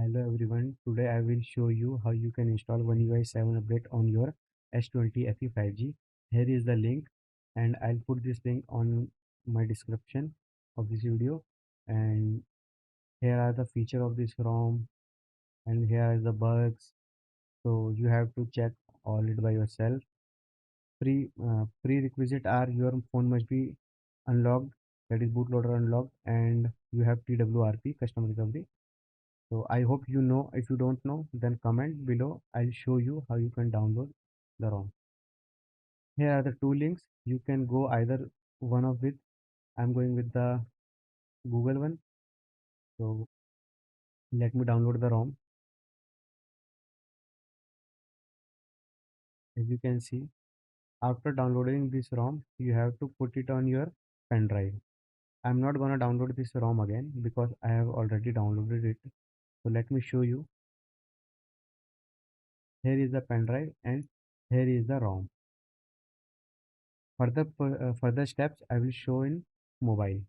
Hello everyone, today I will show you how you can install One UI 7 update on your S20FE 5G. Here is the link and I'll put this link on my description of this video, and here are the feature of this ROM and here are the bugs. So you have to check all it by yourself. Prerequisite are your phone must be unlocked, that is bootloader unlocked, and you have TWRP, custom recovery. So I hope you know. If you don't know, then comment below. I'll show you how you can download the ROM. Here are the two links. You can go either one of it. I'm going with the Google one. So let me download the ROM. As you can see, after downloading this ROM, you have to put it on your pen drive. I'm not gonna download this ROM again because I have already downloaded it. So let me show you. Here is the pen drive and here is the ROM. Further steps I will show in mobile.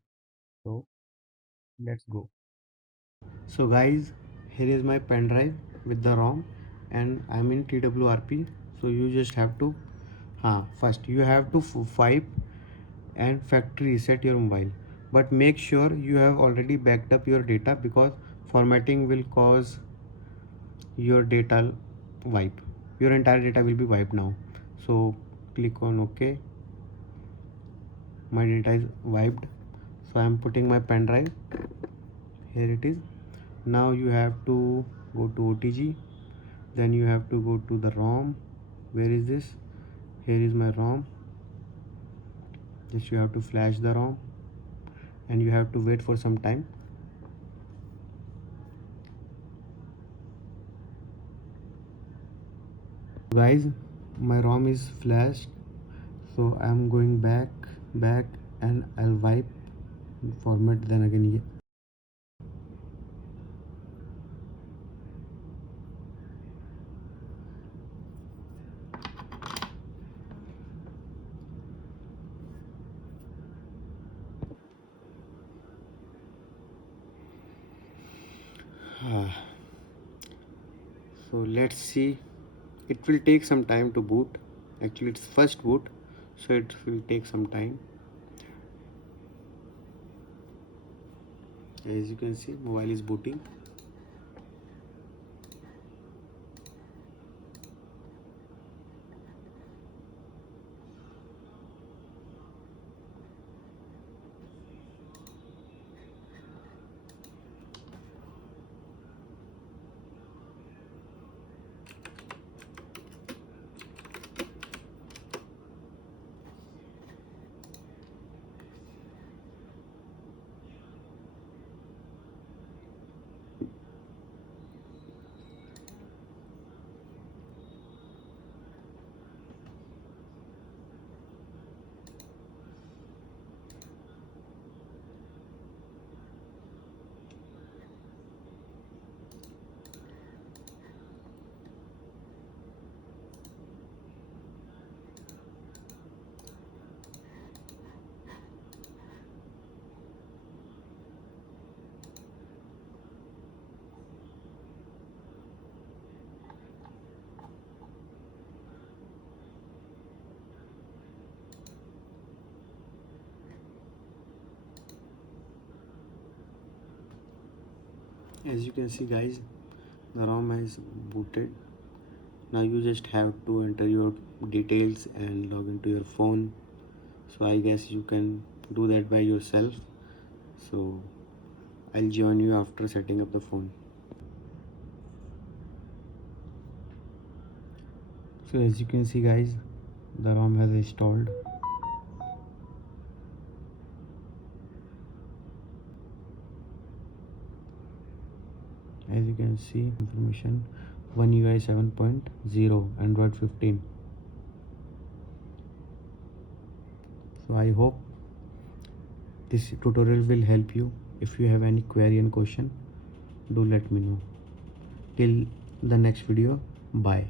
So let's go. So guys, here is my pen drive with the ROM and I'm in TWRP. So you just have to first you have to swipe and factory reset your mobile, but make sure you have already backed up your data because formatting will cause your data wipe. Your entire data will be wiped now. So click on OK. My data is wiped, so I am putting my pen drive. Here it is. Now you have to go to OTG, then you have to go to the ROM. Where is this? Here is my ROM. Just you have to flash the ROM and you have to wait for some time. Guys, my ROM is flashed, so I'm going back and I'll wipe format then again. So let's see. It will take some time to boot. Actually it's first boot, so it will take some time. As you can see, mobile is booting. As you can see guys, the ROM has booted. Now you just have to enter your details and log into your phone. So I guess you can do that by yourself. So I'll join you after setting up the phone. So as you can see guys, the ROM has installed. As you can see, information One UI 7.0 Android 15. So I hope this tutorial will help you. If you have any query and question, do let me know. Till the next video, bye.